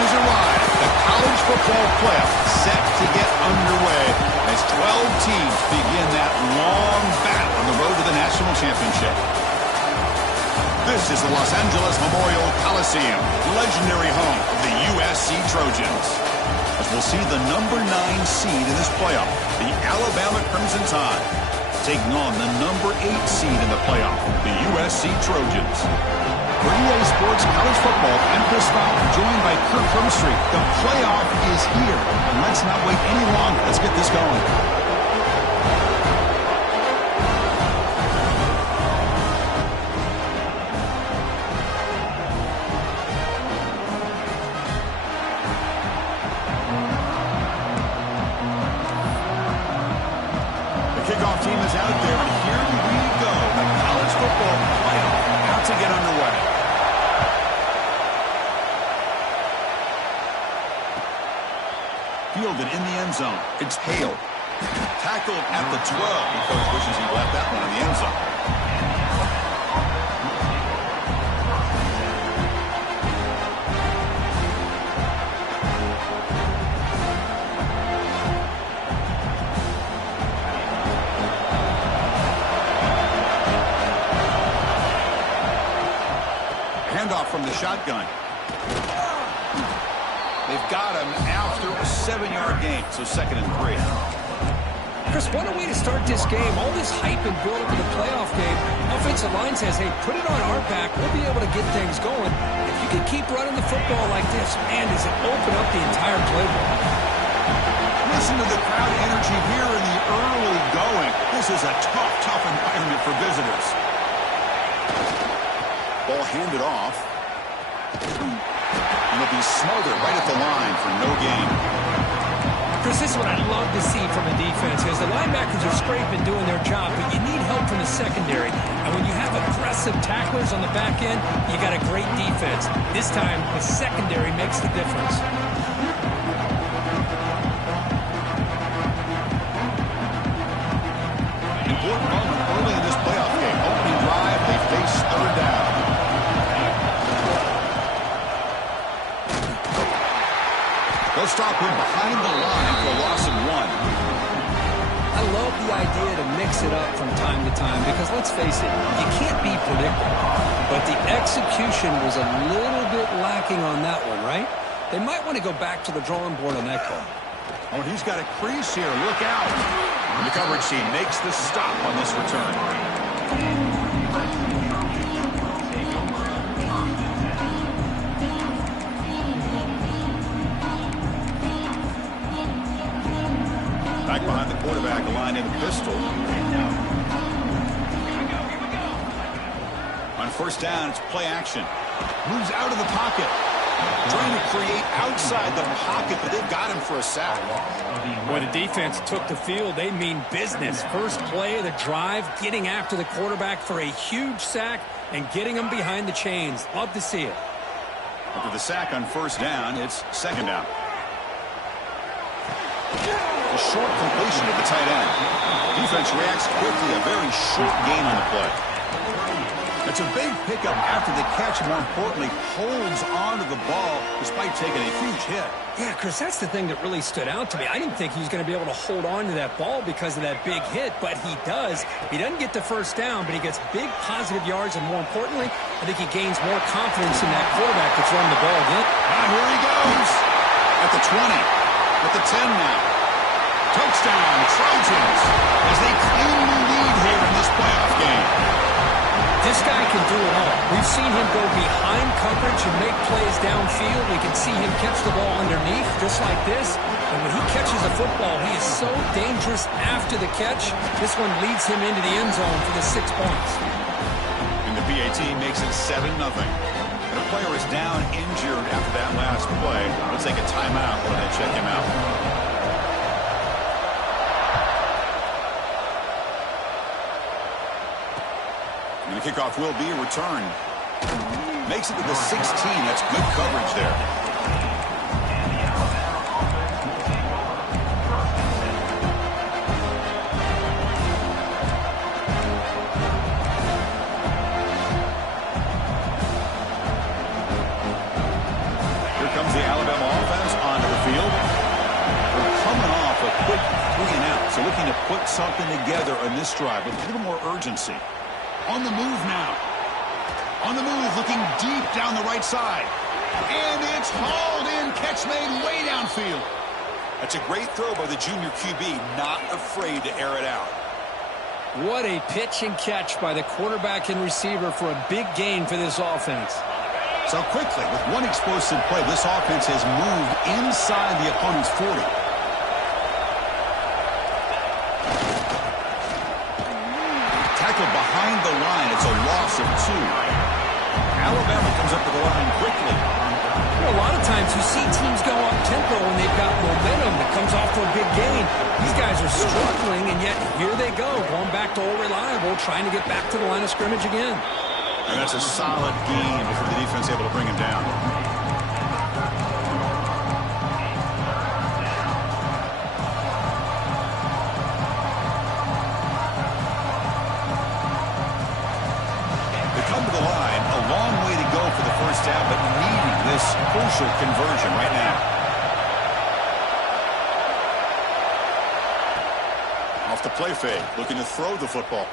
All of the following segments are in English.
has arrived. The college football playoff set to get underway as 12 teams begin that long battle on the road to the national championship. This is the Los Angeles Memorial Coliseum, legendary home of the USC Trojans. As we'll see the number 9 seed in this playoff, the Alabama Crimson Tide, taking on the number 8 seed in the playoff, the USC Trojans. For EA Sports College Football, I'm Chris Fowler, joined by Kirk Herbstreit. The playoff is here, and let's not wait any longer. Let's get this going. Kickoff team is out there, and here we go. The college football playoff about to get underway. Fielded in the end zone. It's Hale. Tackled at the 12. The coach wishes he left that one in the end zone. Handoff from the shotgun. They've got him after a 7-yard gain, so 2nd and 3. Chris, what a way to start this game. All this hype and build up to the playoff game. Offensive line says, hey, put it on our back. We'll be able to get things going. If you can keep running the football like this, man, does it open up the entire playbook. Listen to the crowd energy here in the early going. This is a tough environment for visitors. Ball handed off. And it'll be Smother right at the line for no gain. Chris, this is what I love to see from a defense, because the linebackers are scraping, doing their job, but you need help from the secondary. And when you have aggressive tacklers on the back end, you got a great defense. This time, the secondary makes the difference. Important moment early in this playoff game. Opening drive, they face 3rd down. They'll stop him behind the line for a loss of 1. I love the idea to mix it up from time to time because, let's face it, you can't be predictable. But the execution was a little bit lacking on that one, right? They might want to go back to the drawing board on that call. Oh, he's got a crease here. Look out. And the coverage team makes the stop on this return. Back behind the quarterback, line in a pistol. On 1st down, it's play action. Moves out of the pocket. Trying to create outside the pocket, but they've got him for a sack. Boy, the defense took the field. They mean business. First play of the drive, getting after the quarterback for a huge sack and getting him behind the chains. Love to see it. After the sack on 1st down, it's 2nd down. A short completion to the tight end. Defense reacts quickly. A very short gain on the play. It's a big pickup after the catch. More importantly, holds on to the ball despite taking a huge hit. Yeah, Chris, that's the thing that really stood out to me. I didn't think he was going to be able to hold on to that ball because of that big hit, but he does. He doesn't get the 1st down, but he gets big positive yards, and more importantly, I think he gains more confidence in that quarterback that's running the ball again. And here he goes. At the 20. At the 10 now. Touchdown, Trojans, as they claim the lead here in this playoff game. This guy can do it all. We've seen him go behind coverage and make plays downfield. We can see him catch the ball underneath, just like this. And when he catches a football, he is so dangerous after the catch. This one leads him into the end zone for the 6 points. And the PAT makes it 7-0. The player is down injured after that last play. We'll take a timeout when they check him out. And the kickoff will be a return. Makes it to the 16. That's good coverage there. Here comes the Alabama quick 3 and out. So looking to put something together on this drive with a little more urgency. On the move now. On the move, looking deep down the right side. And it's hauled in. Catch made way downfield. That's a great throw by the junior QB. Not afraid to air it out. What a pitch and catch by the quarterback and receiver for a big gain for this offense. So quickly, with one explosive play, this offense has moved inside the opponent's 40. Tackled behind the line. It's a loss of 2. Alabama comes up to the line quickly. A lot of times you see teams go up tempo when they've got momentum that comes off to a big gain. These guys are struggling, and yet here they go, going back to old reliable, trying to get back to the line of scrimmage again. And that's a solid gain before the defense able to bring him down. They come to the line, a long way to go for the first down, but needing this crucial conversion right now. Off the play fake, looking to throw the football.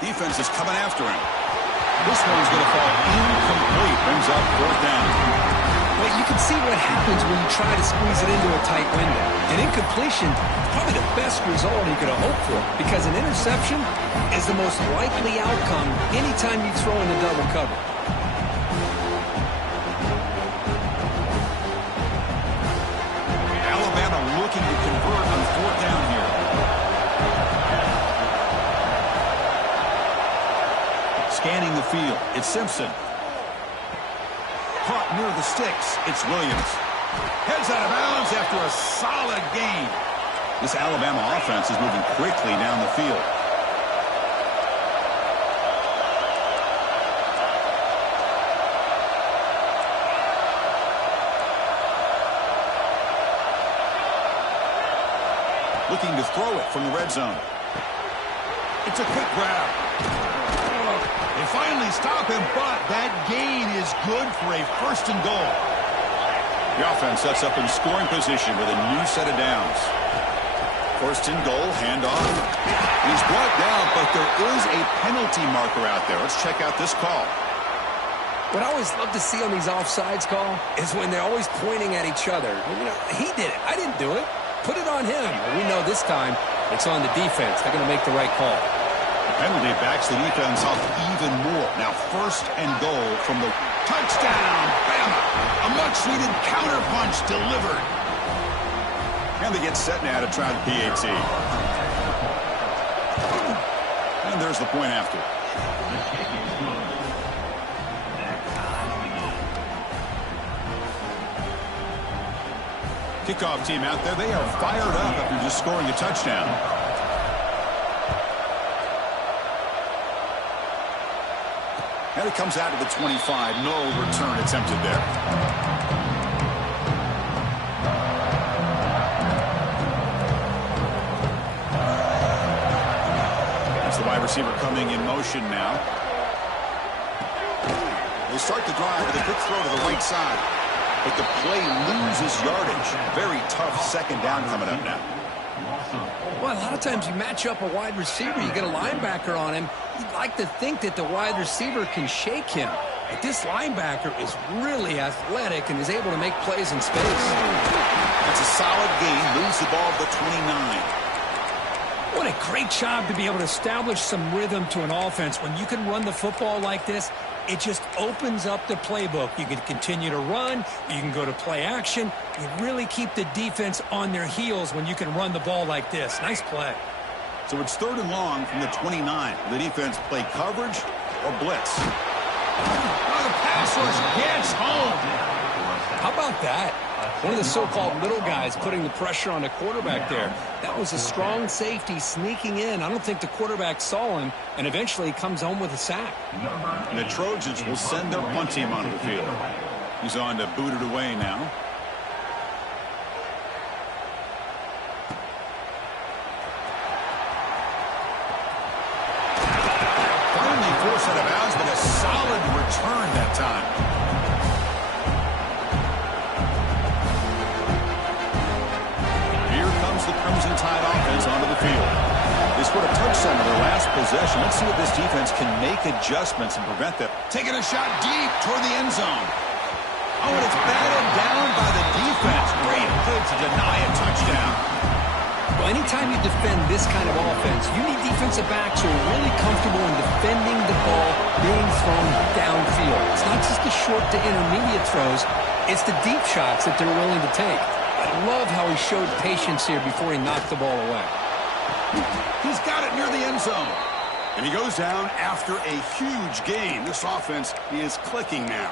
Defense is coming after him. This one's going to fall incomplete. Brings up 4th down. Well, you can see what happens when you try to squeeze it into a tight window. An incompletion, probably the best result you could have hoped for, because an interception is the most likely outcome anytime you throw into double cover. Alabama looking to convert on 4th down here. Scanning the field, it's Simpson. Caught near the sticks, it's Williams. Heads out of bounds after a solid gain. This Alabama offense is moving quickly down the field. Looking to throw it from the red zone. It's a quick grab. They finally stop him, but that gain is good for a 1st and goal. The offense sets up in scoring position with a new set of downs. 1st and goal, handoff. He's brought down, but there is a penalty marker out there. Let's check out this call. What I always love to see on these offsides call is when they're always pointing at each other. You know, he did it. I didn't do it. Put it on him. We know this time it's on the defense. They're going to make the right call. The penalty backs the defense up even more. Now 1st and goal from the touchdown. Bama. A much-needed counter-punch delivered. And they get set now to try the PAT. And there's the point after. Kickoff team out there. They are fired up after just scoring a touchdown. And it comes out to the 25. No return attempted there. That's the wide receiver coming in motion now. They start the drive with a quick throw to the right side. But the play loses yardage. Very tough 2nd down coming up now. Well, a lot of times you match up a wide receiver, you get a linebacker on him. You'd like to think that the wide receiver can shake him. But this linebacker is really athletic and is able to make plays in space. That's a solid gain. Moves the ball to the 29. What a great job to be able to establish some rhythm to an offense. When you can run the football like this, it just opens up the playbook. You can continue to run. You can go to play action. You really keep the defense on their heels when you can run the ball like this. Nice play. So it's 3rd and long from the 29. The defense play coverage or blitz. Oh, the pass rush gets home. How about that? One of the so-called little guys putting the pressure on the quarterback there. That was a strong safety sneaking in. I don't think the quarterback saw him, and eventually he comes home with a sack. And the Trojans will send their punt team onto the field. He's on to boot it away now. Finally forced out of bounds, but a solid return that time. The Crimson Tide field. They scored a touchdown in their last possession. Let's see if this defense can make adjustments and prevent them. Taking a shot deep toward the end zone. Oh, and it's batted down by the defense. Great play to deny a touchdown. Well, anytime you defend this kind of offense, you need defensive backs who are really comfortable in defending the ball being thrown downfield. It's not just the short to intermediate throws. It's the deep shots that they're willing to take. I love how he showed patience here before he knocked the ball away. He's got it near the end zone. And he goes down after a huge gain. This offense is clicking now.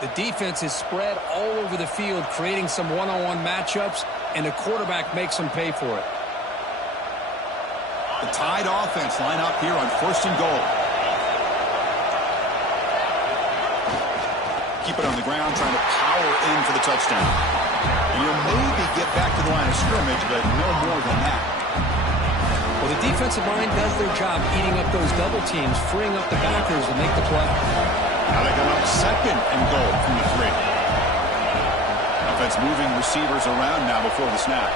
The defense is spread all over the field, creating some one-on-one matchups, and the quarterback makes them pay for it. The Tide offense line up here on 1st and goal. Keep it on the ground, trying to power in for the touchdown. And you'll maybe get back to the line of scrimmage, but no more than that. Well, the defensive line does their job eating up those double teams, freeing up the backers to make the play. Now they come up 2nd and goal from the 3. Offense moving receivers around now before the snap.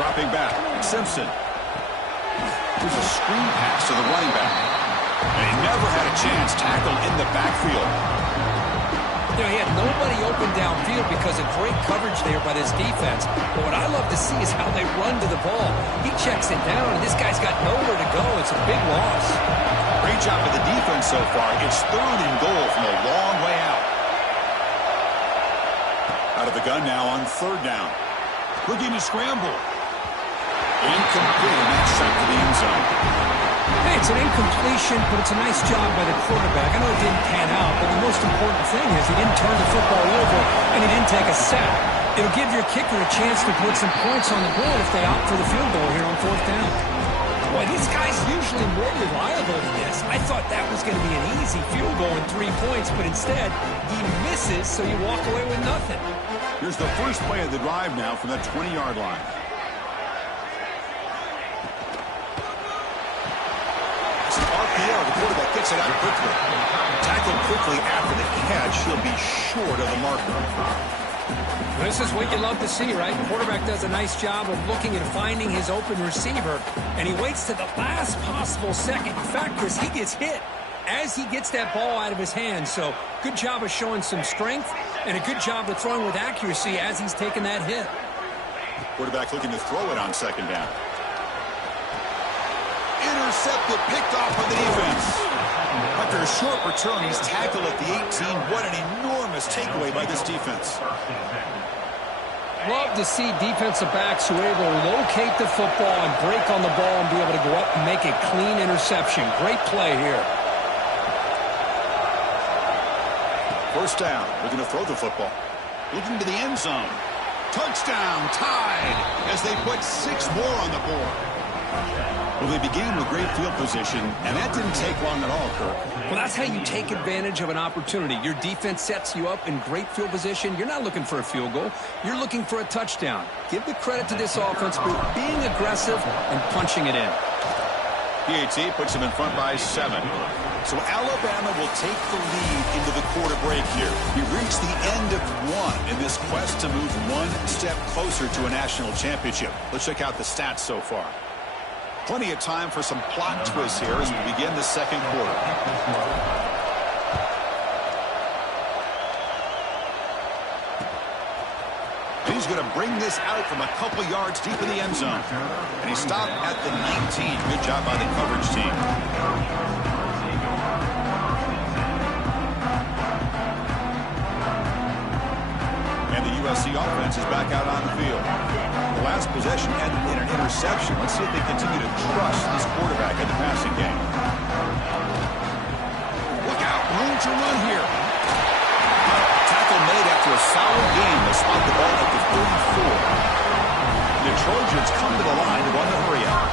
Dropping back, Simpson. Here's a screen pass to the running back. And he never had a chance tackled in the backfield. You know, he had nobody open downfield because of great coverage there by this defense. But what I love to see is how they run to the ball. He checks it down, and this guy's got nowhere to go. It's a big loss. Great job of the defense so far. It's 3rd and goal from a long way out. Out of the gun now on 3rd down. Looking to scramble. Incomplete, and that's sent to the end zone. Hey, it's an incompletion, but it's a nice job by the quarterback. I know it didn't pan out, but the most important thing is he didn't turn the football over, and he didn't take a sack. It'll give your kicker a chance to put some points on the board if they opt for the field goal here on 4th down. Boy, this guy's usually more reliable than this. I thought that was going to be an easy field goal in 3 points, but instead, he misses, so you walk away with nothing. Here's the first play of the drive now from that 20-yard line. RPO, the quarterback gets it out quickly. Tackled quickly after the catch. He'll be short of the marker. This is what you love to see, right? The quarterback does a nice job of looking and finding his open receiver, and he waits to the last possible second. In fact, Chris, he gets hit as he gets that ball out of his hands. So good job of showing some strength, and a good job of throwing with accuracy as he's taking that hit. Quarterback looking to throw it on 2nd down. Intercepted, picked off by the defense. After a short return, he's tackled at the 18. What an enormous takeaway by this defense. Love to see defensive backs who are able to locate the football and break on the ball and be able to go up and make a clean interception. Great play here. 1st down. Looking to throw the football. Looking to the end zone. Touchdown, Tide, as they put 6 more on the board. Well, they began with great field position, and that didn't take long at all, Kirk. Well, that's how you take advantage of an opportunity. Your defense sets you up in great field position. You're not looking for a field goal. You're looking for a touchdown. Give the credit to this offense for being aggressive and punching it in. PAT puts him in front by 7. So Alabama will take the lead into the quarter break here. We reach the end of 1 in this quest to move 1 step closer to a national championship. Let's check out the stats so far. Plenty of time for some plot twists here as we begin the 2nd quarter. And he's going to bring this out from a couple yards deep in the end zone. And he stopped at the 19. Good job by the coverage team. And the USC offense is back out on the field. The last possession ended in an interception. Let's see if they continue to trust this quarterback in the passing game. Look out, room to run here. Tackle made after a solid gain. They spot the ball at the 34. The Trojans come to the line to run the hurry out.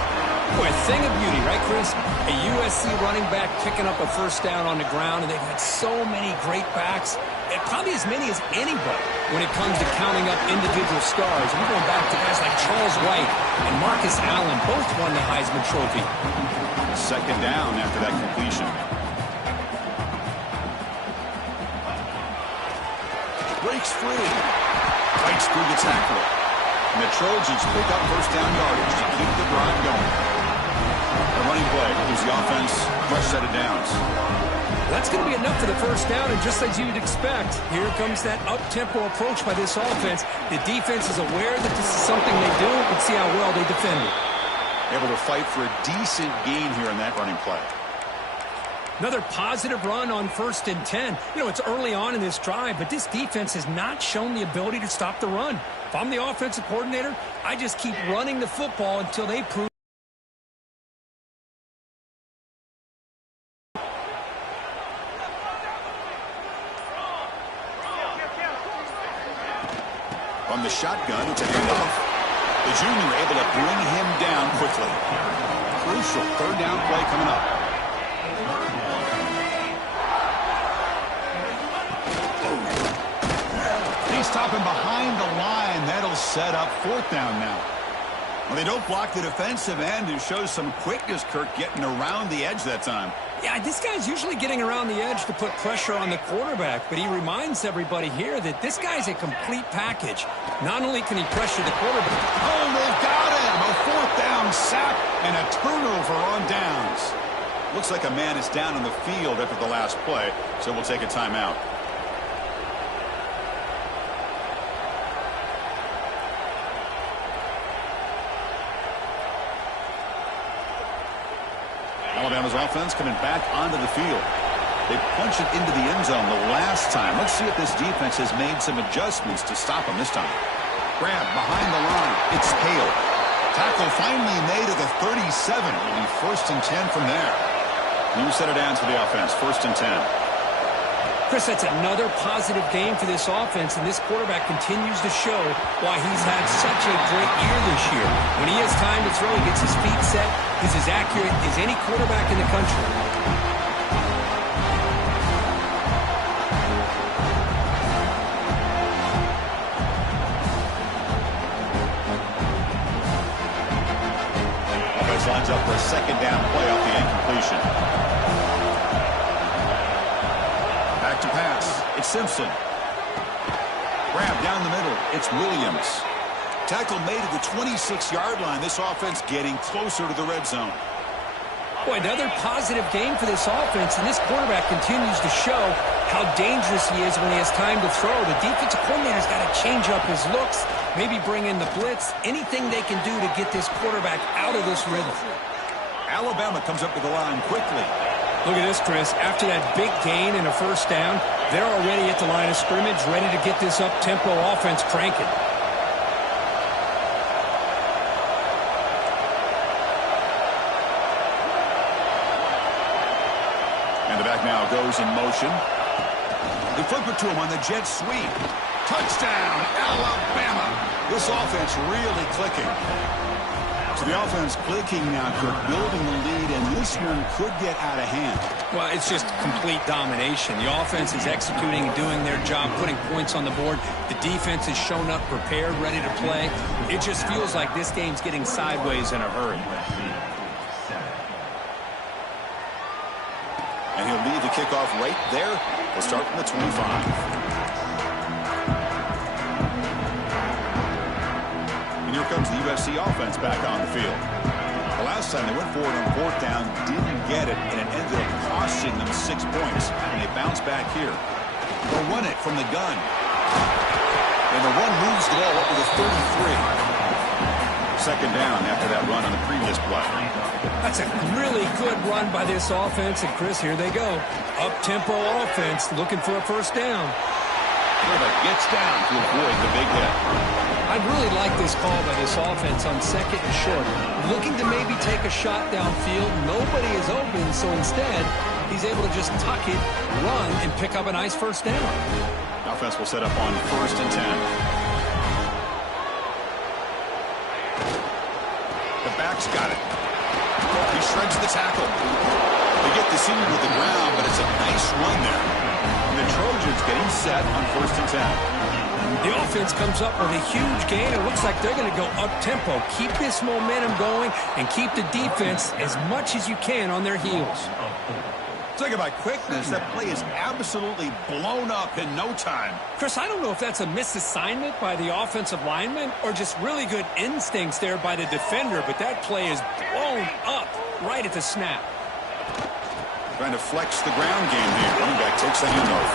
Boy, a thing of beauty, right, Chris? A USC running back picking up a 1st down on the ground, and they've had so many great backs, and probably as many as anybody when it comes to counting up individual stars. And we're going back to guys like Charles White and Marcus Allen, both won the Heisman Trophy. 2nd down after that completion. Breaks free. Fights through the tackle. And the Trojans pick up first down yardage to keep the drive going. A running play gives the offense a fresh set of downs. That's going to be enough for the first down, and just as you'd expect, here comes that up-tempo approach by this offense. The defense is aware that this is something they do. Let's see how well they defend it. Able to fight for a decent gain here in that running play. Another positive run on 1st and 10. You know, it's early on in this drive, but this defense has not shown the ability to stop the run. If I'm the offensive coordinator, I just keep running the football until they prove. From the shotgun, it's a handoff. The junior able to bring him down quickly. Crucial third down play coming up. He's stopping behind the line. That'll set up 4th down now. Well, they don't block the defensive end and shows some quickness, Kirk, getting around the edge that time. Yeah, this guy's usually getting around the edge to put pressure on the quarterback, but he reminds everybody here that this guy's a complete package. Not only can he pressure the quarterback. Oh, they've got him! A 4th down sack and a turnover on downs. Looks like a man is down on the field after the last play, so we'll take a timeout. Alabama's offense coming back onto the field. They punch it into the end zone the last time. Let's see if this defense has made some adjustments to stop them this time. Grab behind the line. It's Hale. Tackle finally made at the 37. It'll be 1st and 10 from there. New set of downs for the offense. 1st and 10. Chris, that's another positive game for this offense, and this quarterback continues to show why he's had such a great year this year. When he has time to throw, he gets his feet set. He's as accurate as any quarterback in the country. Offense lines up for a 2nd down play off the incompletion. Back to pass. It's Simpson. Grab down the middle. It's Williams. Tackle made at the 26-yard line. This offense getting closer to the red zone. Boy, another positive game for this offense, and this quarterback continues to show how dangerous he is when he has time to throw. The defensive coordinator's got to change up his looks, maybe bring in the blitz, anything they can do to get this quarterback out of this rhythm. Alabama comes up to the line quickly. Look at this, Chris. After that big gain and a 1st down, they're already at the line of scrimmage, ready to get this up-tempo offense cranking. And the back now goes in motion. They flip it to him on the jet sweep. Touchdown, Alabama. This offense really clicking. So the offense clicking now, Kirk, building the lead, and this one could get out of hand. Well, it's just complete domination. The offense is executing and doing their job, putting points on the board. The defense has shown up prepared, ready to play. It just feels like this game's getting sideways in a hurry. And he'll lead the kickoff right there. We'll start from the 25. And here comes the USC offense back on the field. The last time they went forward on 4th down, didn't get it, and it ended up costing them 6 points. And they bounce back here. They'll run it from the gun. And the run moves the ball up to the 33. 2nd down after that run on the previous play. That's a really good run by this offense, and Chris, here they go. Up-tempo offense looking for a 1st down. Quarterback gets down to avoid the big hit. I really like this call by this offense on 2nd and short. Looking to maybe take a shot downfield. Nobody is open, so instead, he's able to just tuck it, run, and pick up a nice 1st down. The offense will set up on 1st and 10. The back's got it. He shreds the tackle. They get the senior with the ground, but it's a nice run there. And the Trojans getting set on 1st and 10. The offense comes up with a huge gain. It looks like they're going to go up-tempo. Keep this momentum going and keep the defense as much as you can on their heels. Talk about quickness. That play is absolutely blown up in no time. Chris, I don't know if that's a misassignment by the offensive lineman or just really good instincts there by the defender, but that play is blown up right at the snap. Trying to flex the ground game here. Running back takes the handoff.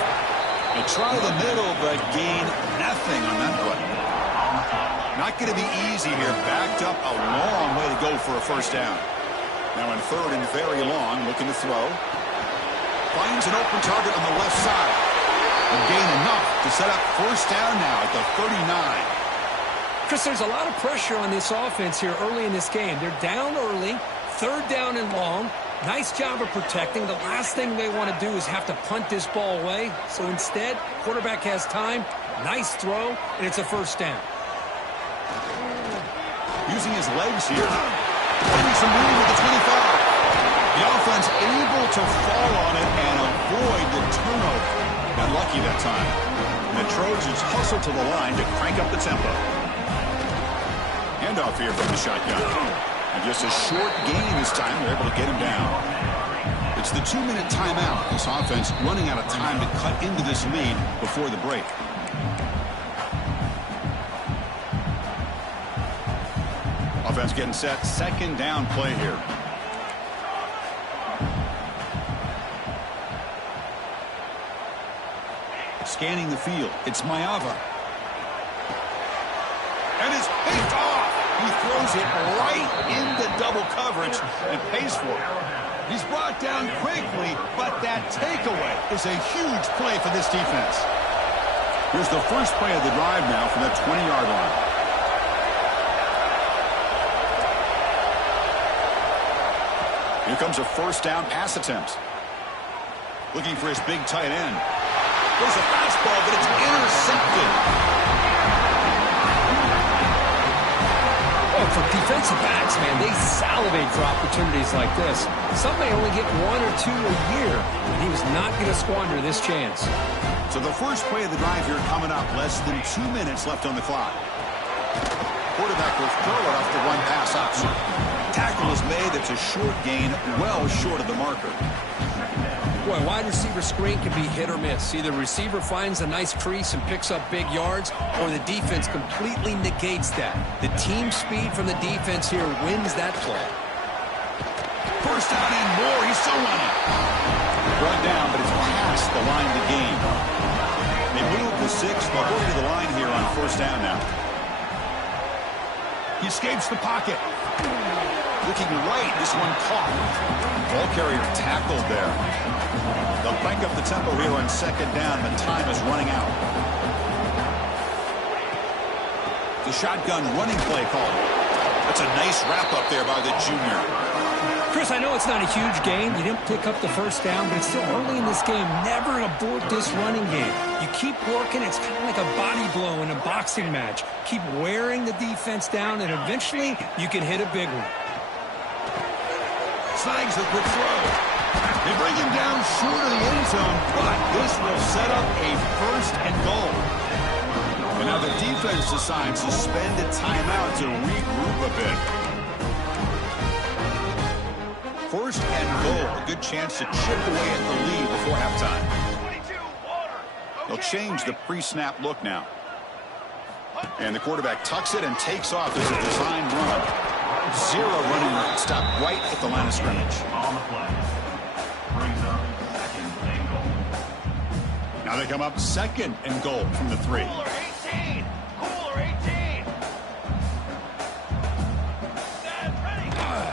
They try the middle, but gain nothing on that play. Not going to be easy here. Backed up a long way to go for a first down. Now in third and very long, looking to throw. Finds an open target on the left side. And gain enough to set up first down now at the 39. Chris, there's a lot of pressure on this offense here early in this game. They're down early, third down and long. Nice job of protecting. The last thing they want to do is have to punt this ball away. So instead, quarterback has time. Nice throw, and it's a first down. Using his legs here. Getting some room with the 25. The offense able to fall on it and avoid the turnover. Got lucky that time. And the Trojans hustle to the line to crank up the tempo. Handoff here from the shotgun. And just a short gain this time. They're able to get him down. It's the 2-minute timeout. This offense running out of time to cut into this lead before the break. Offense getting set. Second down play here. Scanning the field. It's Maiava. And it's picked off. He throws it right into double coverage and pays for it. He's brought down quickly, but that takeaway is a huge play for this defense. Here's the first play of the drive now from that 20-yard line. Here comes a first down pass attempt. Looking for his big tight end. There's a fastball, but it's intercepted. Oh, for defensive backs, man, they salivate for opportunities like this. Some may only get 1 or 2 a year, and he was not going to squander this chance. So the first play of the drive here coming up. Less than 2 minutes left on the clock. Quarterback will throw it off the run pass option. Tackle is made. That's a short gain, well short of the marker. Boy, wide receiver screen can be hit or miss. Either receiver finds a nice crease and picks up big yards, or the defense completely negates that. The team speed from the defense here wins that play. First down and more. He's still running. Brought down, but it's past the line of the game. They move the 6. They'll go to the line here on first down now. He escapes the pocket. Looking right, this one caught. Ball carrier tackled there. They'll crank up the tempo here on second down. The time is running out. The shotgun running play call. That's a nice wrap-up there by the junior. Chris, I know it's not a huge gain. You didn't pick up the first down, but it's still early in this game. Never abort this running game. You keep working. It's kind of like a body blow in a boxing match. Keep wearing the defense down, and eventually you can hit a big one. Snags the quick throw. They bring him down short of the end zone, but this will set up a first and goal. And now the defense decides to spend a timeout to regroup a bit. First and goal, a good chance to chip away at the lead before halftime. They'll change the pre-snap look now. And the quarterback tucks it and takes off as a design run. Zero running room. Stop right at the line of scrimmage. Now they come up second and goal from the 3.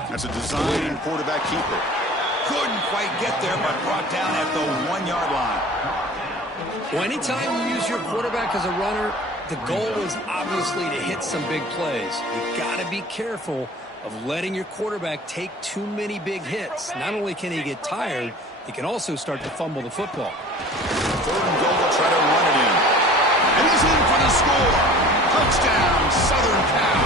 That's a design quarterback keeper. Couldn't quite get there, but brought down at the 1-yard line. Well, anytime you use your quarterback as a runner, the goal is obviously to hit some big plays. You've got to be careful of letting your quarterback take too many big hits. Not only can he get tired, he can also start to fumble the football. Third and goal, they'll try to run it in. And he's in for the score. Touchdown, Southern Cal.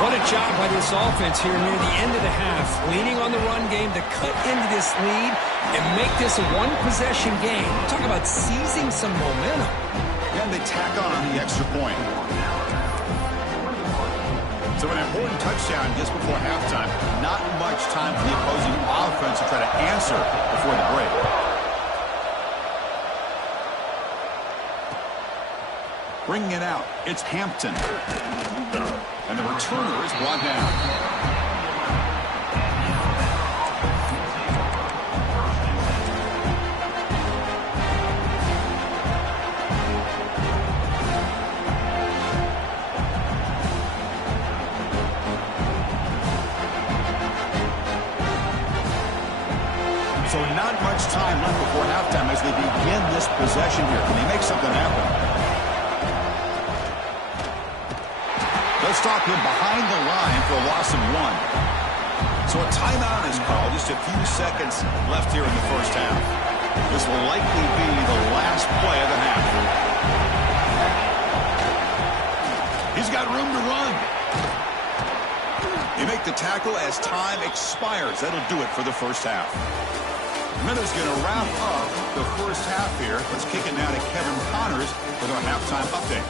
What a job by this offense here near the end of the half, leaning on the run game to cut into this lead and make this a one-possession game. Talk about seizing some momentum. And they tack on the extra point. So an important touchdown just before halftime. Not much time for the opposing offense to try to answer before the break. Bringing it out, it's Hampton. And the returner is brought down. So not much time left before halftime as they begin this possession here. Can they make something happen? They'll stop him behind the line for a loss of 1. So a timeout is called. Just a few seconds left here in the first half. This will likely be the last play of the half. He's got room to run. You make the tackle as time expires. That'll do it for the first half. Miller's going to wrap up the first half here. Let's kick it now to Kevin Connors with our halftime update.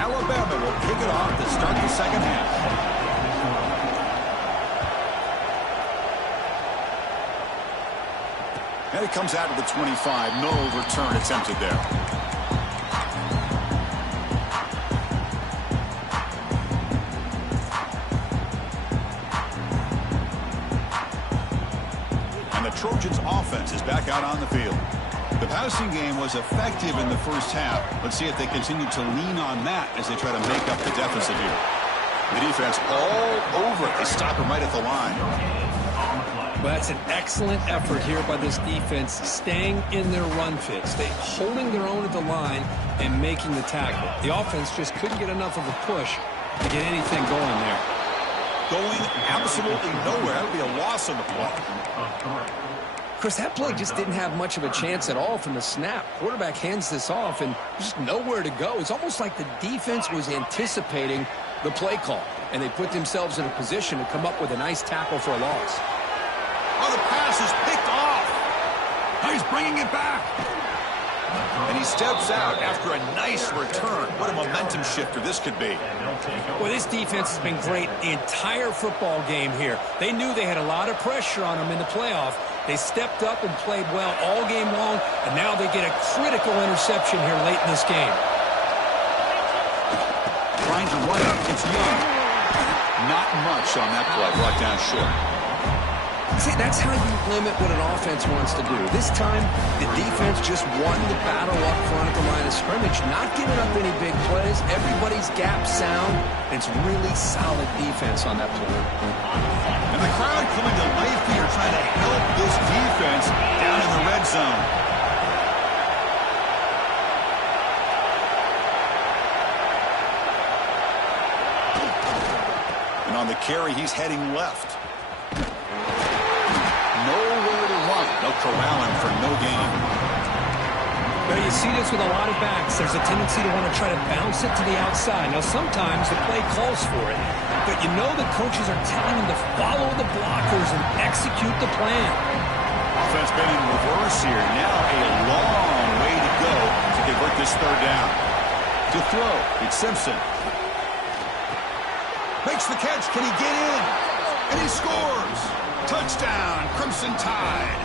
Alabama will kick it off to start the second half. And it comes out to the 25. No return attempted there. Trojans offense is back out on the field. The passing game was effective in the first half. Let's see if they continue to lean on that as they try to make up the deficit here. The defense all over it. They stop him right at the line. Well, that's an excellent effort here by this defense, staying in their run fits. They holding their own at the line and making the tackle. The offense just couldn't get enough of a push to get anything going there. Going absolutely nowhere. That would be a loss on the play. Of course, that play just didn't have much of a chance at all from the snap. Quarterback hands this off, and there's just nowhere to go. It's almost like the defense was anticipating the play call, and they put themselves in a position to come up with a nice tackle for a loss. Oh, the pass is picked off. Now he's bringing it back. And he steps out after a nice return. What a momentum shifter this could be. Well, this defense has been great the entire football game here. They knew they had a lot of pressure on them in the playoff. They stepped up and played well all game long, and now they get a critical interception here late in this game. Trying to run up. It's Young. Not much on that play. Brought down short. See, that's how you limit what an offense wants to do. This time, the defense just won the battle up front at the line of scrimmage, not giving up any big plays. Everybody's gap sound. It's really solid defense on that play. And the crowd coming to life here, trying to help this defense down in the red zone. And on the carry, he's heading left. Nowhere to run. They'll corral him for no gain. Well, you see this with a lot of backs. There's a tendency to want to try to bounce it to the outside. Now, sometimes the play calls for it, but you know the coaches are telling them to follow the blockers and execute the plan. Offense been in reverse here. Now a long way to go to convert this third down. To throw, it's Simpson. Makes the catch. Can he get in? And he scores. Touchdown, Crimson Tide.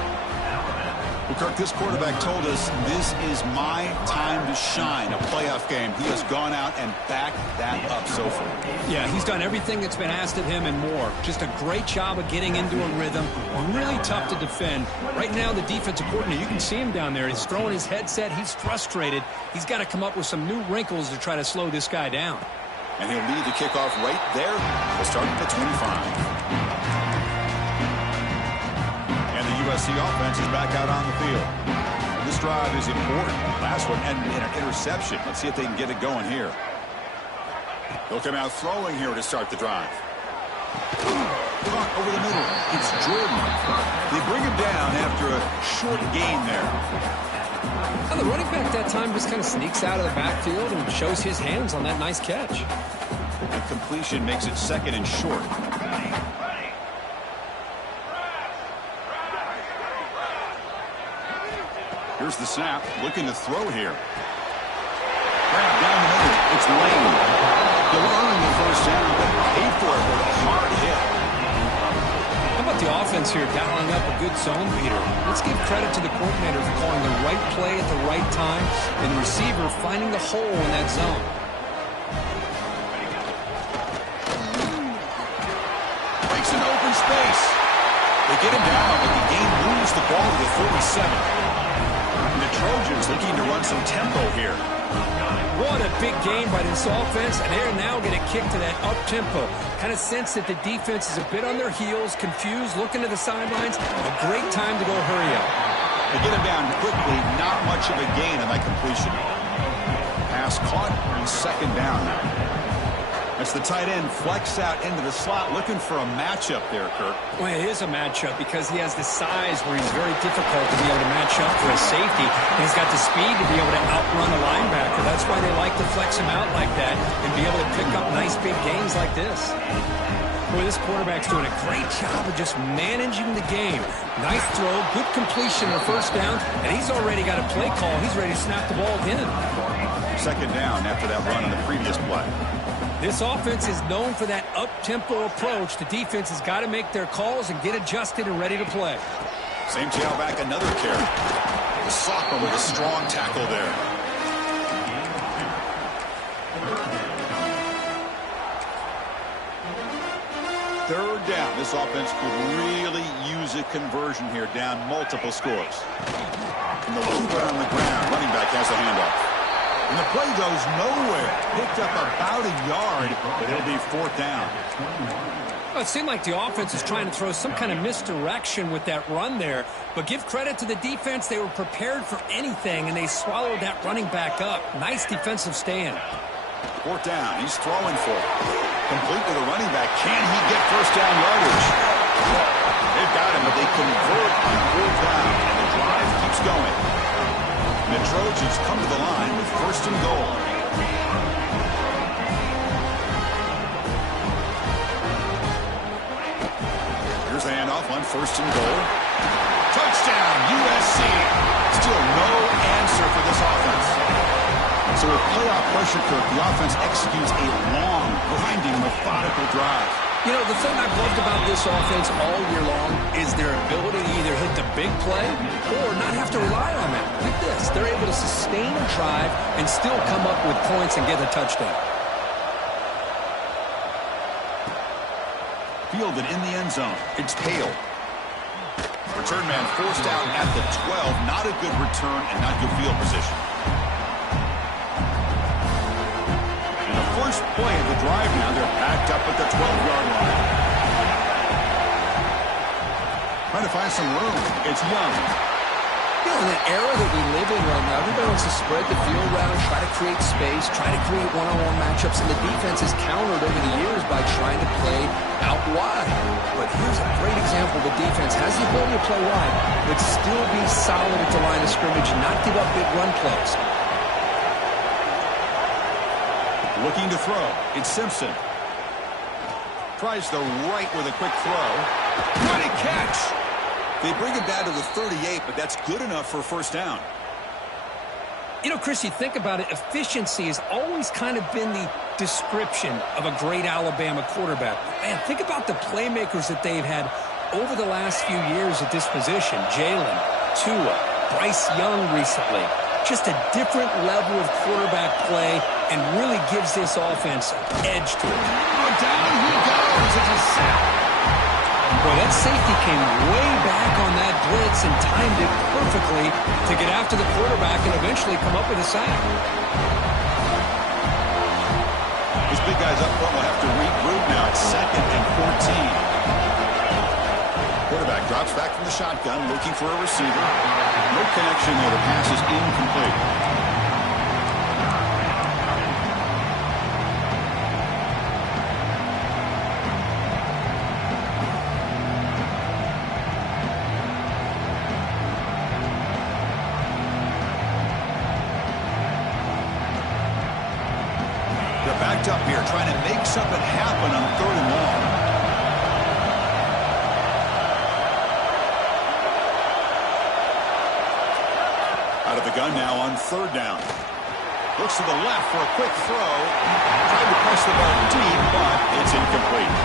Well, Kirk, this quarterback told us this is my time to shine. A playoff game. He has gone out and backed that up so far. Yeah, he's done everything that's been asked of him and more. Just a great job of getting into a rhythm. Really tough to defend. Right now, the defensive coordinator, you can see him down there. He's throwing his headset. He's frustrated. He's got to come up with some new wrinkles to try to slow this guy down. And he'll lead the kickoff right there. We'll start at the 25. USC offense is back out on the field. This drive is important. Last one ended in an interception. Let's see if they can get it going here. They'll come out throwing here to start the drive. Caught over the middle. It's Jordan. They bring him down after a short gain there. Now the running back that time just kind of sneaks out of the backfield and shows his hands on that nice catch. The completion makes it second and short. Here's the snap, looking to throw here. Grab down the middle. It's Lane. He'll earn the first down, but paid for it with a hard hit. How about the offense here dialing up a good zone beater? Let's give credit to the coordinator for calling the right play at the right time and the receiver finding the hole in that zone. Breaks an open space. They get him down, but the game moves the ball to the 47. And the Trojans looking to run some tempo here. What a big game by this offense, and they're now going to kick to that up-tempo. Kind of sense that the defense is a bit on their heels, confused, looking to the sidelines. A great time to go hurry up. They get him down quickly, not much of a gain on that completion. Pass caught, and second down now. As the tight end flex out into the slot, looking for a matchup there, Kirk. Well, it is a matchup because he has the size where he's very difficult to be able to match up for a safety. And he's got the speed to be able to outrun a linebacker. That's why they like to flex him out like that and be able to pick up nice big gains like this. Boy, this quarterback's doing a great job of just managing the game. Nice throw, good completion on the first down, and he's already got a play call. He's ready to snap the ball again. Second down after that run on the previous play. This offense is known for that up-tempo approach. The defense has got to make their calls and get adjusted and ready to play. Same tailback, another carry. Soccer with a strong tackle there. Third down. This offense could really use a conversion here, down multiple scores. And they'll keep it on the ground. Running back has a handoff. And the play goes nowhere. Picked up about a yard, but it'll be fourth down. Well, it seemed like the offense is trying to throw some kind of misdirection with that run there. But give credit to the defense. They were prepared for anything, and they swallowed that running back up. Nice defensive stand. Fourth down. He's throwing for it. Complete to the running back. Can he get first down yardage? They've got him, but they convert on fourth down, and the drive keeps going. The Trojans come to the line with first and goal. Here's the handoff on first and goal. Touchdown, USC. Still no answer for this offense. So with playoff pressure, Kirk, the offense executes a long, grinding, methodical drive. You know, the thing I've loved about this offense all year long is their ability to either hit the big play or not have to rely on that. Like this, they're able to sustain a drive and still come up with points and get a touchdown. Fielded in the end zone. It's Hale. Return man forced out at the 12. Not a good return and not good field position. First play of the drive now. They're backed up at the 12-yard line. Trying to find some room. It's Young. You know, in the era that we live in right now, everybody wants to spread the field around, try to create space, try to create one-on-one matchups, and the defense has countered over the years by trying to play out wide. But here's a great example. The defense has the ability to play wide, but still be solid at the line of scrimmage, not give up big run plays. Looking to throw. It's Simpson. Tries the right with a quick throw. What a catch! They bring it down to the 38, but that's good enough for a first down. You know, Chris, you think about it, efficiency has always kind of been the description of a great Alabama quarterback. Man, think about the playmakers that they've had over the last few years at this position. Jalen, Tua, Bryce Young recently. Just a different level of quarterback play and really gives this offense an edge to it. Oh, down he goes. It's a sack. Boy, that safety came way back on that blitz and timed it perfectly to get after the quarterback and eventually come up with a sack. These big guys up front will have to regroup now. It's second and 14. Quarterback drops back from the shotgun, looking for a receiver. No connection there. The pass is incomplete. They're backed up here, trying to make something happen on third and long. Out of the gun now on third down. Looks to the left for a quick throw. Tried to press the ball deep, but it's incomplete.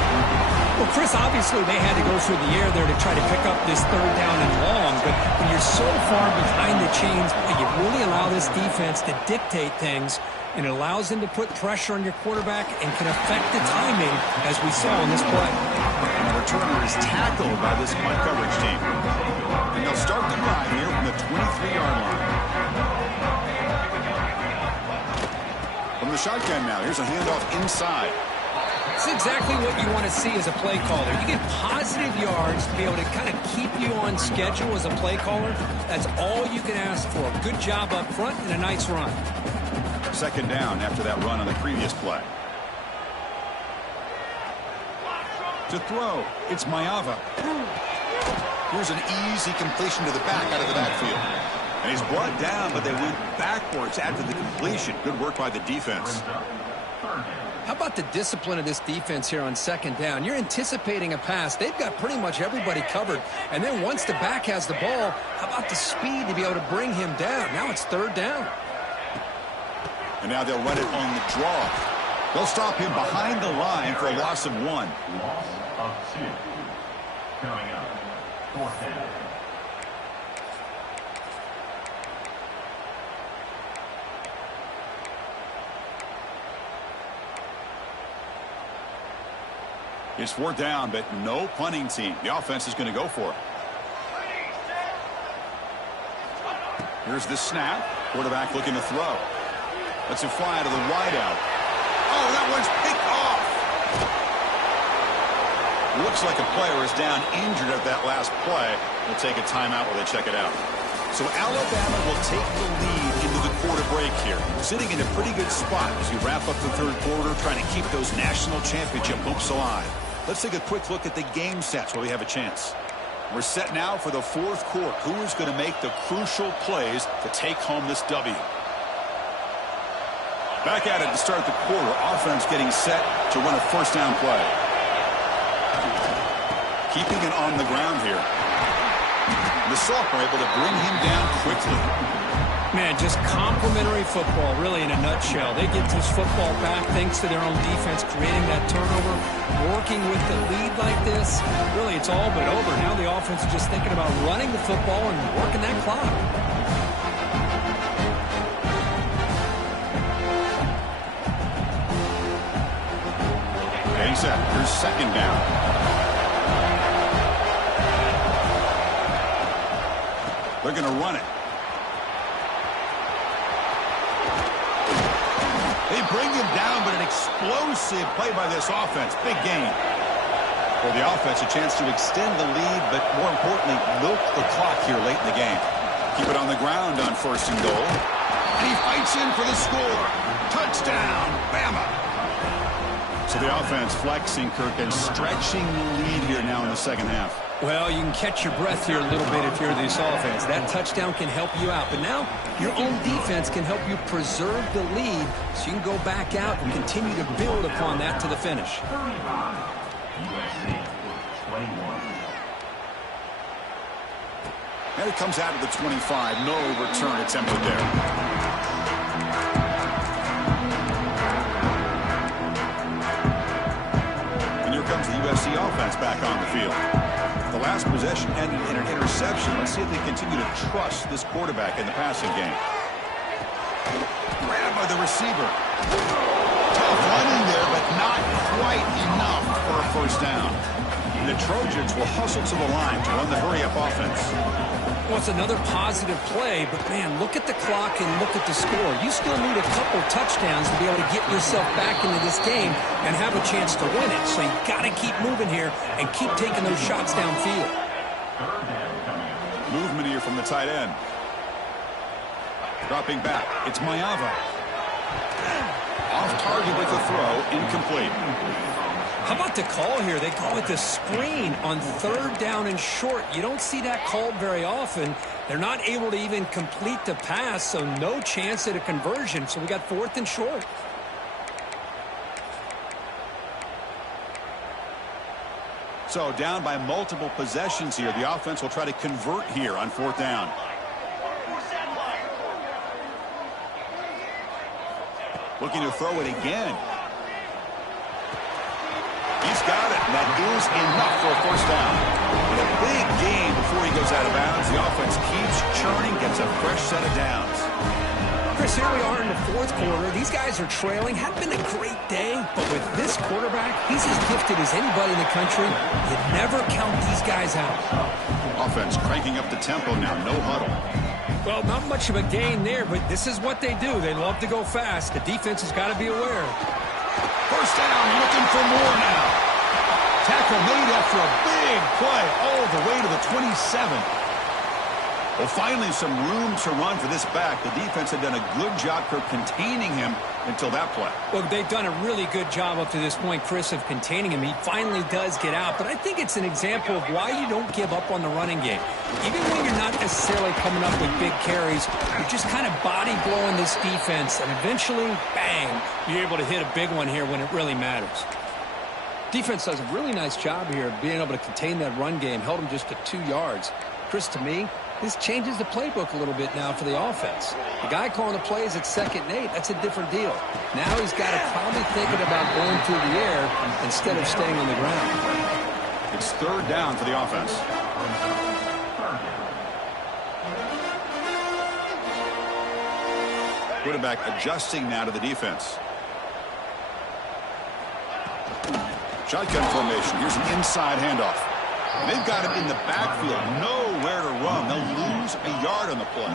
Well, Chris, obviously they had to go through the air there to try to pick up this third down and long, but when you're so far behind the chains, you really allow this defense to dictate things, and it allows them to put pressure on your quarterback and can affect the timing, as we saw in this play. And the returner is tackled by this punt coverage team. And they'll start the drive here from the 23-yard line. From the shotgun now, here's a handoff inside. It's exactly what you want to see as a play caller. You get positive yards to be able to kind of keep you on schedule as a play caller. That's all you can ask for. Good job up front and a nice run. Second down after that run on the previous play. To throw, it's Maiava. Here's an easy completion to the back out of the backfield. And he's brought down, but they went backwards after the completion. Good work by the defense. How about the discipline of this defense here on second down? You're anticipating a pass. They've got pretty much everybody covered. And then once the back has the ball, how about the speed to be able to bring him down? Now it's third down. And now they'll run it on the draw. They'll stop him behind the line for a loss of 1. Loss of 2. Coming up, fourth down. It's fourth down, but no punting team. The offense is going to go for it. Here's the snap. Quarterback looking to throw. Lets it fly to the wideout. Oh, that one's picked off. Looks like a player is down injured at that last play. We'll take a timeout while they check it out. So Alabama will take the lead into the quarter break here. Sitting in a pretty good spot as you wrap up the third quarter, trying to keep those national championship hopes alive. Let's take a quick look at the game sets while we have a chance. We're set now for the fourth quarter. Who is going to make the crucial plays to take home this W? Back at it to start the quarter. Offense getting set to run a first down play. Keeping it on the ground here. The Sophomore able to bring him down quickly. Man, just complimentary football, really, in a nutshell. They get this football back thanks to their own defense, creating that turnover, working with the lead like this. Really, it's all but over. Now the offense is just thinking about running the football and working that clock. He's set. Here's second down. They're going to run it. They bring him down, but an explosive play by this offense. Big game. For the offense, a chance to extend the lead, but more importantly, milk the clock here late in the game. Keep it on the ground on first and goal. And he fights in for the score. Touchdown, Bama. So the offense flexing, Kirk, and stretching the lead here now in the second half. Well, you can catch your breath here a little bit if you're this offense. That touchdown can help you out. But now your own defense can help you preserve the lead so you can go back out and continue to build upon that to the finish. USC 21. And it comes out of the 25. No return attempted there. Comes the USC offense back on the field. The last possession ended in an interception. Let's see if they continue to trust this quarterback in the passing game. Grabbed by the receiver. Tough running there, but not quite enough for a first down. And the Trojans will hustle to the line to run the hurry-up offense. Well, it's another positive play, but, man, look at the clock and look at the score. You still need a couple touchdowns to be able to get yourself back into this game and have a chance to win it. So you've got to keep moving here and keep taking those shots downfield. Movement here from the tight end. Dropping back. It's Maiava. Off target with the throw. Incomplete. How about the call here? They call it the screen on third down and short. You don't see that called very often. They're not able to even complete the pass, so no chance at a conversion. So we got fourth and short. So down by multiple possessions here. The offense will try to convert here on fourth down. Looking to throw it again. He's got it. That is enough for a first down. In a big game before he goes out of bounds, the offense keeps churning, gets a fresh set of downs. Chris, here we are in the fourth quarter. These guys are trailing. Hadn't been a great day, but with this quarterback, he's as gifted as anybody in the country. You never count these guys out. Offense cranking up the tempo now. No huddle. Well, not much of a gain there, but this is what they do. They love to go fast. The defense has got to be aware. First down, looking for more now. Tackle made after a big play all the way to the 27. Well, finally some room to run for this back. The defense had done a good job for containing him until that play. Well, they've done a really good job up to this point, Chris, of containing him. He finally does get out, but I think it's an example of why you don't give up on the running game. Even when you're not necessarily coming up with big carries, you're just kind of body blowing this defense, and eventually, bang, you're able to hit a big one here when it really matters. Defense does a really nice job here of being able to contain that run game, held him just to 2 yards. Chris, to me, this changes the playbook a little bit now for the offense. The guy calling the plays at 2nd and 8, that's a different deal. Now he's got to probably thinking about going through the air instead of staying on the ground. It's 3rd down for the offense. Quarterback adjusting now to the defense. Shotgun formation. Here's an inside handoff. They've got him in the backfield. Nowhere to run. They'll lose a yard on the play.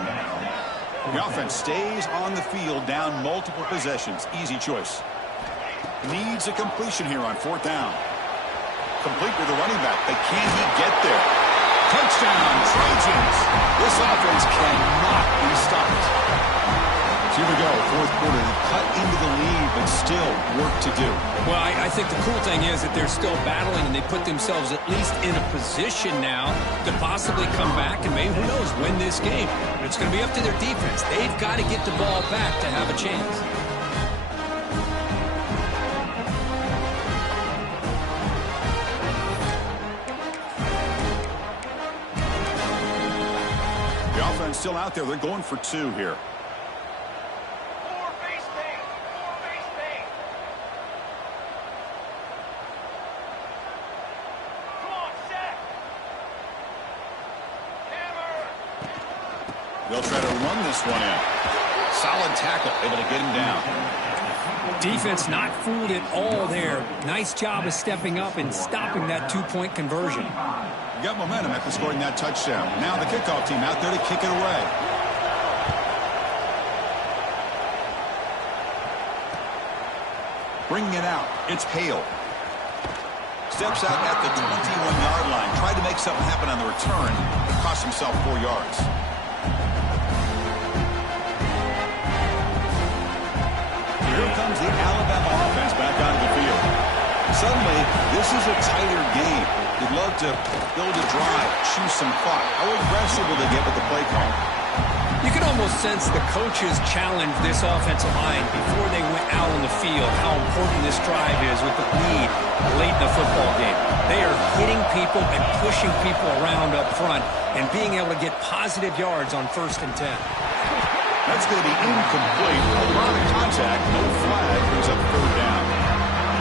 The offense stays on the field, down multiple possessions. Easy choice. Needs a completion here on 4th down. Complete with the running back. But can he get there? Touchdown, Trojans. This offense cannot be stopped. So here we go, 4th quarter. They've cut into the lead, but still work to do. Well, I think the cool thing is that they're still battling, and they put themselves at least in a position now to possibly come back and maybe, who knows, win this game. But it's going to be up to their defense. They've got to get the ball back to have a chance. The offense still out there. They're going for 2 here. They'll try to run this one in. Solid tackle, able to get him down. Defense not fooled at all there. Nice job of stepping up and stopping that 2-point conversion. You got momentum after scoring that touchdown. Now the kickoff team out there to kick it away. Bringing it out, it's Hale. Steps out at the 21-yard line. Tried to make something happen on the return, but cost himself 4 yards. Here comes the Alabama offense back onto the field. Suddenly, this is a tighter game. They'd love to build a drive, choose some clock. How aggressive will they get with the play call? You can almost sense the coaches challenge this offensive line before they went out on the field, how important this drive is with the lead late in the football game. They are hitting people and pushing people around up front and being able to get positive yards on 1st and 10. That's going to be incomplete. A lot of contact, no flag, brings up 3rd down.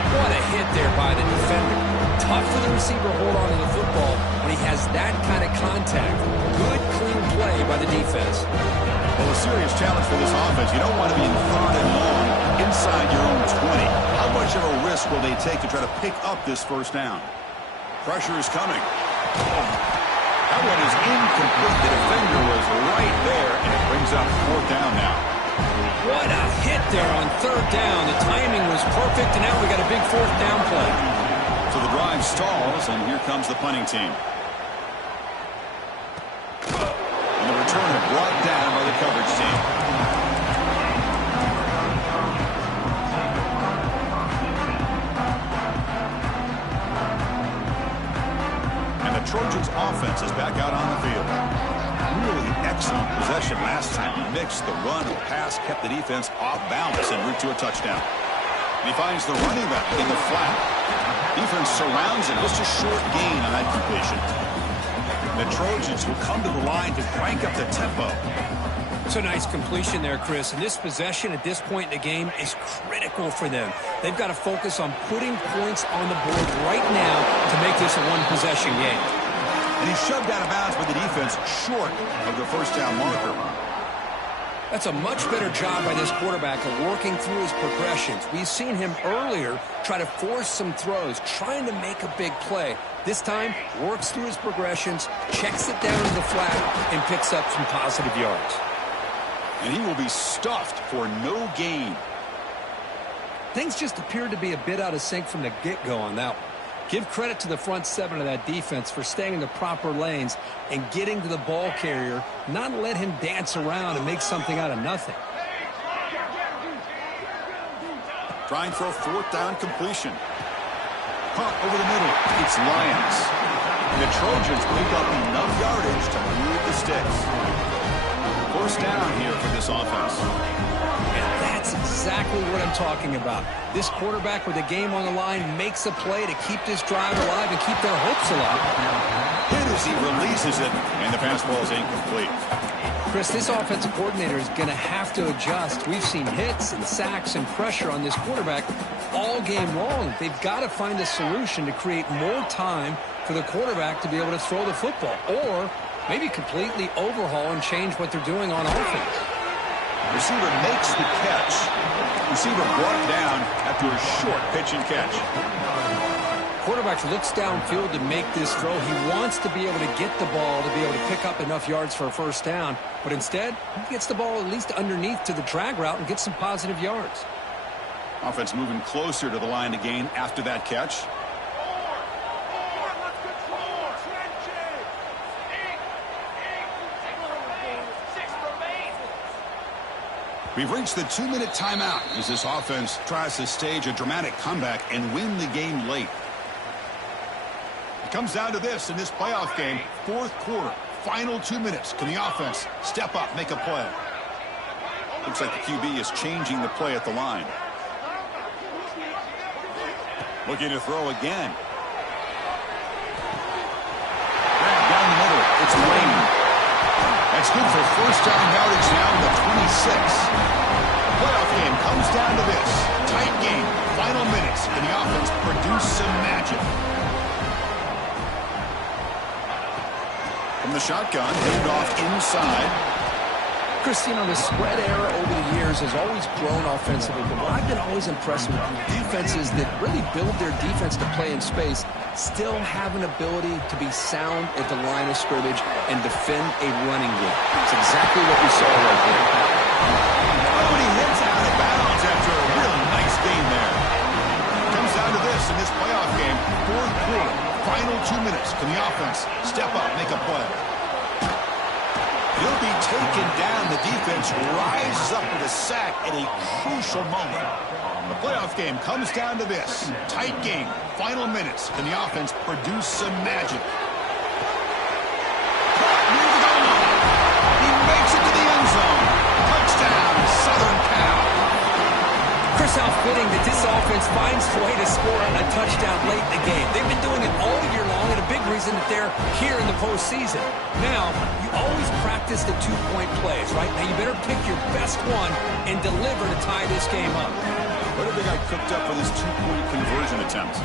What a hit there by the defender. Tough for the receiver to hold on to the football when he has that kind of contact. Good, clean play by the defense. Well, a serious challenge for this offense. You don't want to be in 3rd and long inside your own 20. How much of a risk will they take to try to pick up this 1st down? Pressure is coming. That one is incomplete. The defender was right there, and it brings up 4th down now. What a hit there on 3rd down. The timing was perfect, and now we got a big 4th down play. So the drive stalls, and here comes the punting team. And the return brought down by the coverage team. And the Trojans offense is back out on the field. Really excellent possession last time. He mixed the run and pass, kept the defense off balance en route to a touchdown. And he finds the running back in the flat. Defense surrounds him. Just a short gain on that completion. The Trojans will come to the line to crank up the tempo. It's a nice completion there, Chris. And this possession at this point in the game is critical for them. They've got to focus on putting points on the board right now to make this a one-possession game. And he's shoved out of bounds by the defense short of the first down marker. That's a much better job by this quarterback of working through his progressions. We've seen him earlier try to force some throws, trying to make a big play. This time, works through his progressions, checks it down to the flat, and picks up some positive yards. And he will be stuffed for no gain. Things just appeared to be a bit out of sync from the get-go on that one. Give credit to the front seven of that defense for staying in the proper lanes and getting to the ball carrier, not let him dance around and make something out of nothing. Trying for a fourth down completion. Caught over the middle. It's Lions. And the Trojans pick up enough yardage to move the sticks. First down here for this offense. And that's exactly what I'm talking about. This quarterback with the game on the line makes a play to keep this drive alive and keep their hopes alive. Hit as he releases it, and the pass ball is incomplete. Chris, this offensive coordinator is going to have to adjust. We've seen hits and sacks and pressure on this quarterback all game long. They've got to find a solution to create more time for the quarterback to be able to throw the football, or maybe completely overhaul and change what they're doing on offense. Receiver makes the catch. Receiver brought down after a short pitch and catch. Quarterback looks downfield to make this throw. He wants to be able to get the ball to be able to pick up enough yards for a first down, but instead, he gets the ball at least underneath to the drag route and gets some positive yards. Offense moving closer to the line to gain after that catch. We've reached the 2-minute timeout as this offense tries to stage a dramatic comeback and win the game late. It comes down to this in this playoff game, fourth quarter, final 2 minutes. Can the offense step up, make a play? Looks like the QB is changing the play at the line. Looking to throw again. Down the middle, it's Wayne. That's good for first down yardage now in the 26. The playoff game comes down to this. Tight game, final minutes, and the offense produce some magic. From the shotgun, headed off inside. Christine, the spread era over the years has always grown offensively, but what I've been always impressed with defenses that really build their defense to play in space still have an ability to be sound at the line of scrimmage and defend a running game. It's exactly what we saw right there. Oh, and he hits out of bounds after a really nice game there. Comes down to this in this playoff game, fourth quarter, final 2 minutes. Can the offense step up, make a play? He'll be taken down. The defense rises up with a sack at a crucial moment. The playoff game comes down to this. Tight game, final minutes. Can the offense produce some magic? Caught near the goal line. He makes it to the end zone. Touchdown, Southern Cal. Chris, how fitting that this offense finds a way to score on a touchdown late in the game. They've been doing it all year long, and a big reason that they're here in the postseason. Now, you always practice the two-point plays, right? Now, you better pick your best one and deliver to tie this game up. What have they got cooked up for this two-point conversion attempt?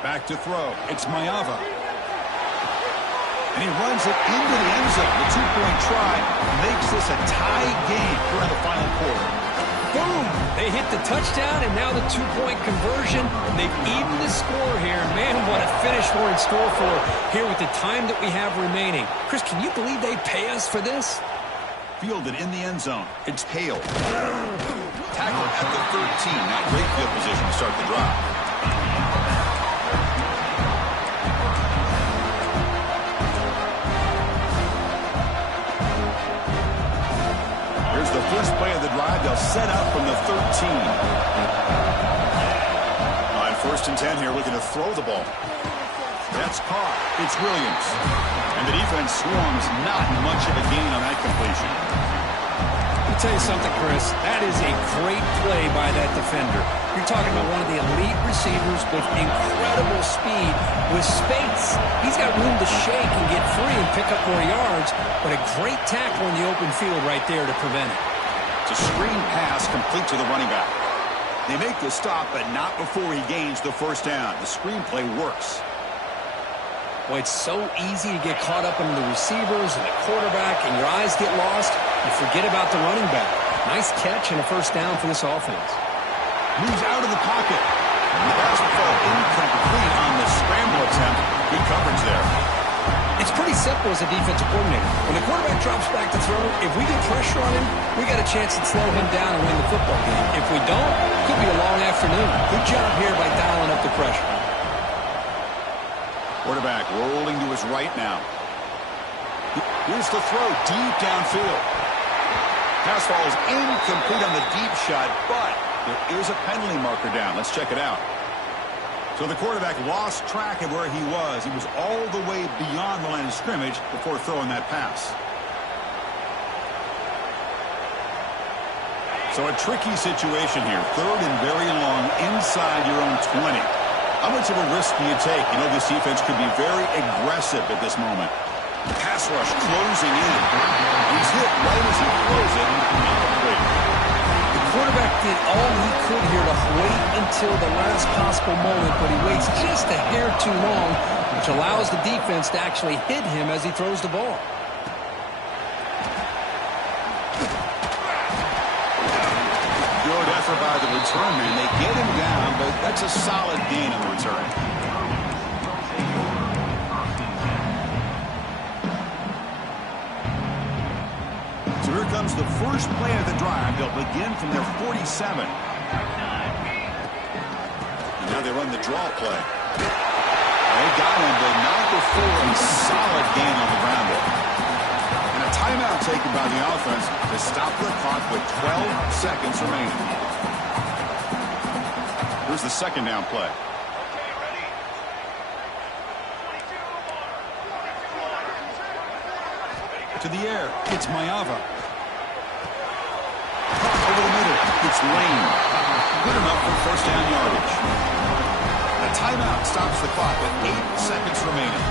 Back to throw. It's Mayava. And he runs it into the end zone. The two-point try makes this a tie game here in the final quarter. Boom! They hit the touchdown, and now the two-point conversion. They've evened the score here. Man, what a finish we're in store for here with the time that we have remaining. Chris, can you believe they pay us for this? Fielded in the end zone. It's Hale. Tackle at the 13. Not great field position to start the drive. Here's the first play of the drive. They'll set up from the 13. On first and 10 here, looking to throw the ball. That's caught. It's Williams. And the defense swarms, not much of a gain on that completion. Let me tell you something, Chris. That is a great play by that defender. You're talking about one of the elite receivers with incredible speed, with space. He's room to shake and get free and pick up more yards, but a great tackle in the open field right there to prevent it. It's a screen pass complete to the running back. They make the stop, but not before he gains the first down. The screenplay works. Boy, it's so easy to get caught up in the receivers and the quarterback, and your eyes get lost. You forget about the running back. Nice catch and a first down for this offense. Moves out of the pocket. The pass will fall incomplete on the scramble attempt. Good coverage there. It's pretty simple as a defensive coordinator. When the quarterback drops back to throw, if we get pressure on him, we got a chance to slow him down and win the football game. If we don't, it could be a long afternoon. Good job here by dialing up the pressure. Quarterback rolling to his right now. Here's the throw deep downfield. Pass falls incomplete on the deep shot, but there is a penalty marker down. Let's check it out. So the quarterback lost track of where he was. He was all the way beyond the line of scrimmage before throwing that pass. So a tricky situation here. Third and very long inside your own 20. How much of a risk do you take? You know, this defense could be very aggressive at this moment. Pass rush closing in. He's hit right as he throws it. The quarterback did all he could here to wait until the last possible moment, but he waits just a hair too long, which allows the defense to actually hit him as he throws the ball. Good effort by the return man. They get him down, but that's a solid gain on the return. So here comes the first play of the drive. They'll begin from their 47. And now they run the draw play. They got him, but not before a solid gain on the ground there. And a timeout taken by the offense to stop the clock with 12 seconds remaining. Here's the second down play. To the air, it's Maiava. Over the middle, it's Lane. Good enough for first down yardage. A timeout stops the clock with 8 seconds remaining.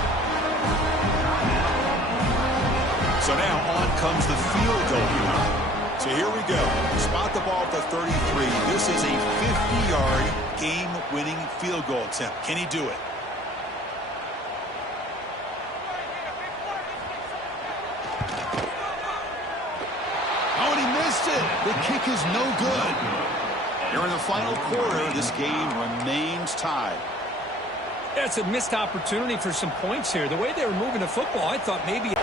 So now on comes the field goal unit. So here we go. Spot the ball at the 33. This is a 50-yard game-winning field goal attempt. Can he do it? Oh, and he missed it. The kick is no good. Here in the final quarter, this game remains tied. That's a missed opportunity for some points here. The way they were moving the football, I thought maybe...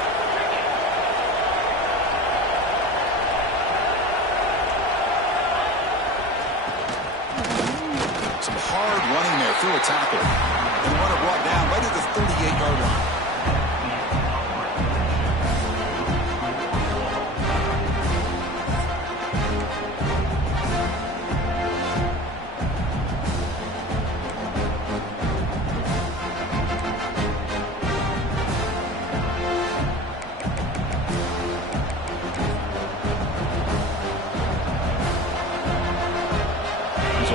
Some hard running there through a tackle. And runner brought down right at the 38-yard line.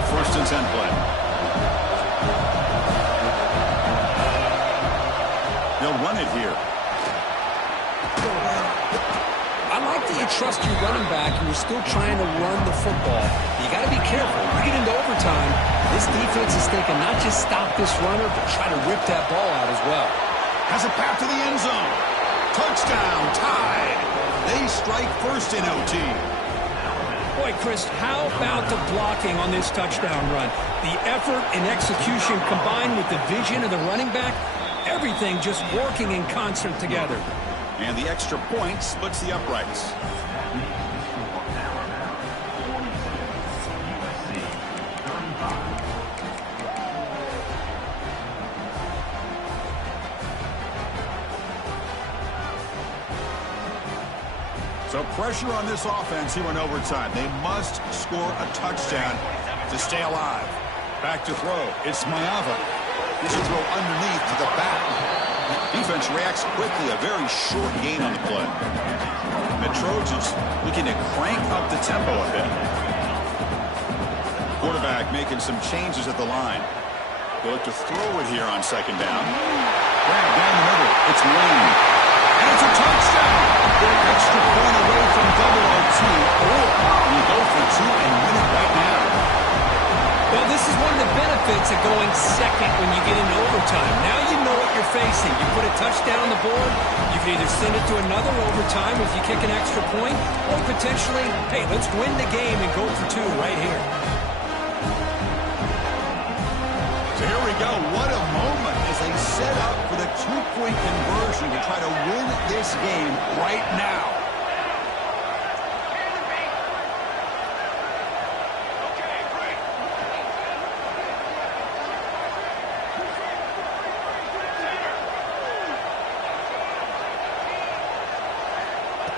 First and 10 play. They'll run it here. I like that you trust your running back and you're still trying to run the football. You got to be careful. You get into overtime, this defense is thinking not just stop this runner, but try to rip that ball out as well. Has a path to the end zone. Touchdown, tied. They strike first in OT. Boy, Chris, how about the blocking on this touchdown run? The effort and execution combined with the vision of the running back, everything just working in concert together. And the extra point splits the uprights. So pressure on this offense here in overtime. They must score a touchdown to stay alive. Back to throw. It's Maiava. This will throw underneath to the back. Defense reacts quickly. A very short gain on the play. The Trojans looking to crank up the tempo a bit. Quarterback making some changes at the line. They look to throw it here on second down. Grab down the middle. It's Wayne. And it's a touchdown. They're an extra point away from double OT, or you go for two and win it right now. Well, this is one of the benefits of going second when you get into overtime. Now you know what you're facing. You put a touchdown on the board, you can either send it to another overtime if you kick an extra point, or potentially, hey, let's win the game and go for two right here. So here we go. What a moment as they set up for the two-point conversion to try to win this game right now.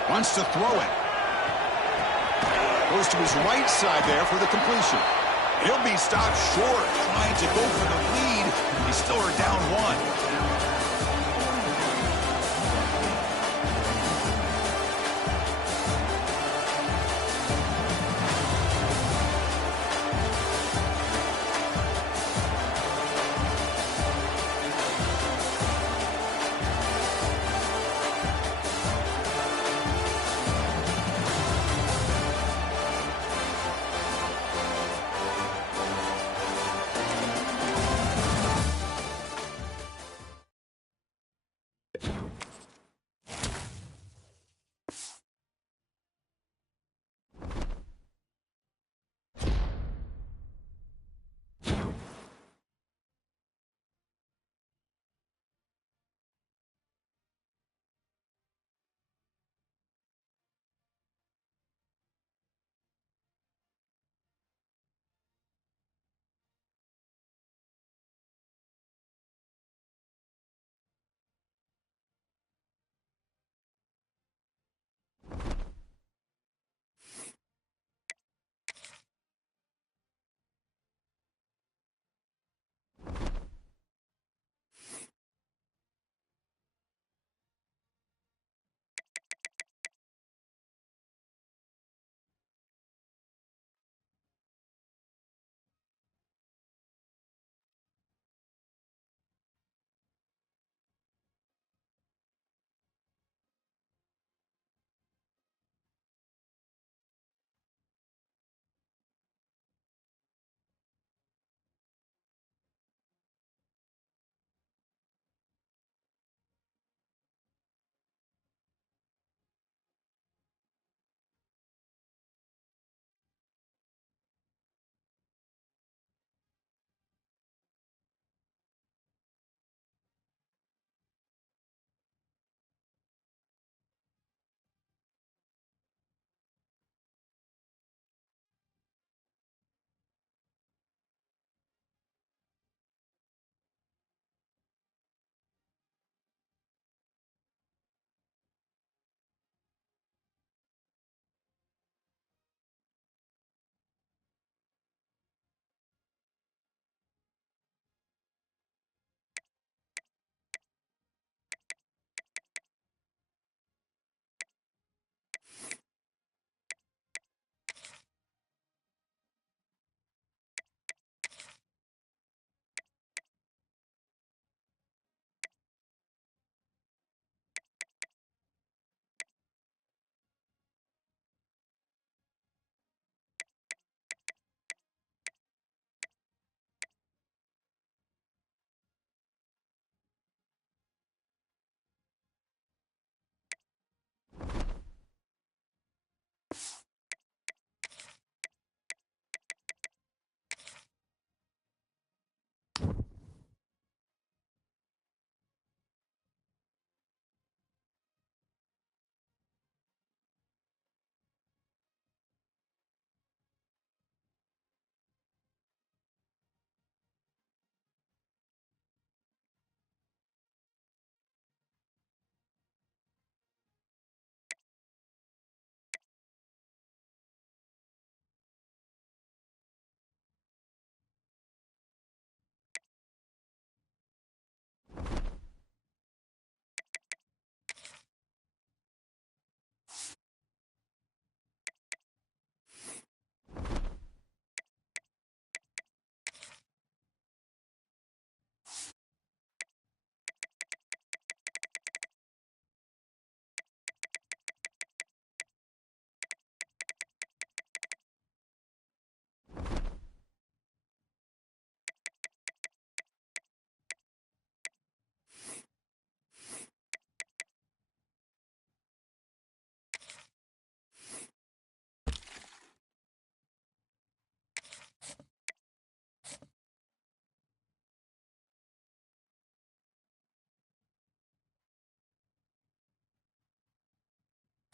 Wants to throw it. Goes to his right side there for the completion. He'll be stopped short, trying to go for the lead. They still are down one.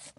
You